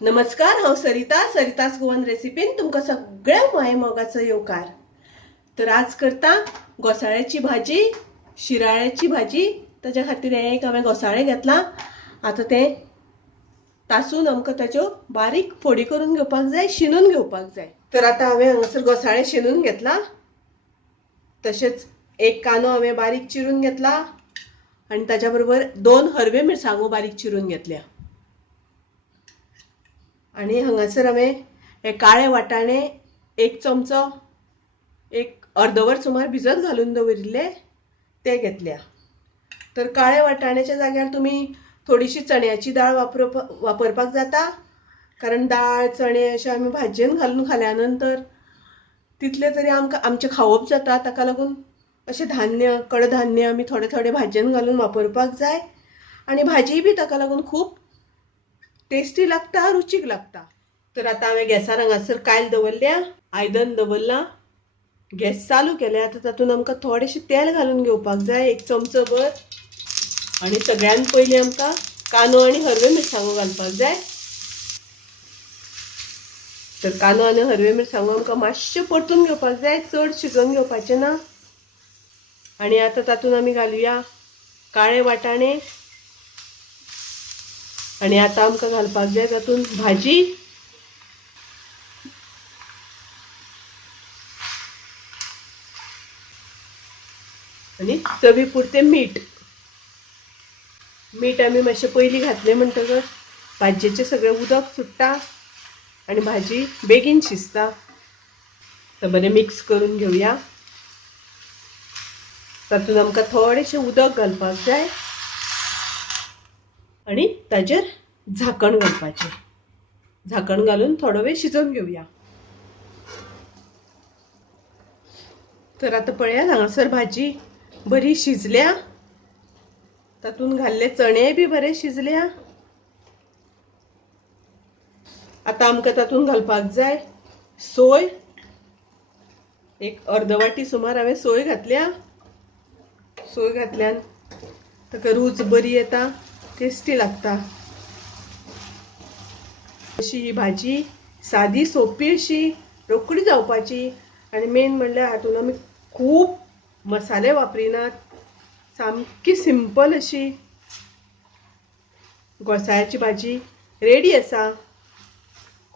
नमस्कार, हांव सरितास गोवन रेसिपीन तुमकां सगळ्या माये मोगाचो येवकार। तर आज करता घोसाळ्याची भाजी, शिराळ्याची भाजी। ताच्या खातीर एक हांवें घोसाळे घेतला। आता ते तासून आमकां ताच्यो बारीक फोडी करून घेवपाक जाय, शिनून घेवपाक जाय। तर आता हांवें हांगासर घोसाळे शिनून घेतला। तशेंच एक कांदो हांवें बारीक चिरून घेतला आनी ताच्या बरोबर 2 हरवे मिरसांगो बारीक चिरून घेतल्या। आणि हांगासर हांवें हे काळे वाटाणे एक चमचो एक अर्दवर सुमार भिजत घालून दवरिल्ले ते घेतल्या। तर काळे वाटाण्याच्या जाग्यार तुमी थोडीशी चण्याची दाळ वापरपाक जाता, कारण दाळ चणे अशें आमी भाजयेन घालून खाल्या नंतर तितले तरी आमकां आमचें खावप जाता। ताका लागून अशें धान्य कडधान्य आमी थोडे थोडे भाजयेन घालून वापरपाक जाय आनी भाजी बी ताका लागून खूब टेस्टी लागता, रुचीक लागता। तर आता हांवें गॅसार हांगासर कायल दवरल्या, आयदन दवरला, गॅस चालू केल्या। आता तातूंत आमकां थोडेशें तेल घालून घेवपाक जाय, एक चमचो भर। आनी सगळ्यान पयलीं आमकां कांदो आनी हरवे मिरसांगो घालपाक जाय। तर कांदो आनी हरवे मिरसांगो आमकां मातशें परतून घेवपाक जाय, चड शिजोवन घेवपाचें ना। आनी आता तातूंत आमी घालुया काळे वाटाणे। आनी आता आमकां घालपाक जाय तातूंत भाजी आनी चवी पुरतें मीठ। मीठ आमी मातशें पयलीं घातलें म्हणटकच भाजयेचें सगळें उदक सुट्टा आनी भाजी बेगीन शिजता। तर बरें मिक्स करून घेवया। तातूंत आमकां थोडेशें उदक घालपाक जाय आनी ताजेर झाकण घालपाचें। झाकण घालून थोडो वेळ शिजोवन घेवया। तर आता पळयात हांगासर भाजी बरी शिजल्या। तातूंत घाल्ले चणे बी बरे शिजल्या। आता आमकां तातूंत घालपाक जाय सोय, एक अर्द वाटी सुमार हांवें सोय घातल्या। सोय घातल्यान ताका रूच बरी येता, टेस्टी लागता। अशी ही भाजी सादी सोपी अशी रोखडी जावपाची। आनी मेन म्हणल्यार हातूंत आमी खूब मसाले वापरिनात, सामकी सिंपल अशी घोसाळ्याची भाजी रेडी आसा।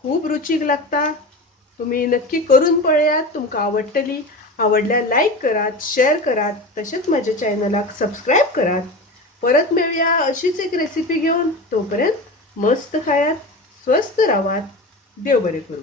खूब रुचीक लागता। तुम्ही नक्की करून पळयात, तुमकां आवडटली। आवडल्यार लायक करात, शेअर करात, तशेंच माझ्या चॅनलाक सबस्क्राईब करात। परत मेळुया अशीच एक रेसिपी घेऊन। तोपर्यंत मस्त खायात, स्वस्थ रावात। देव बरें करूं।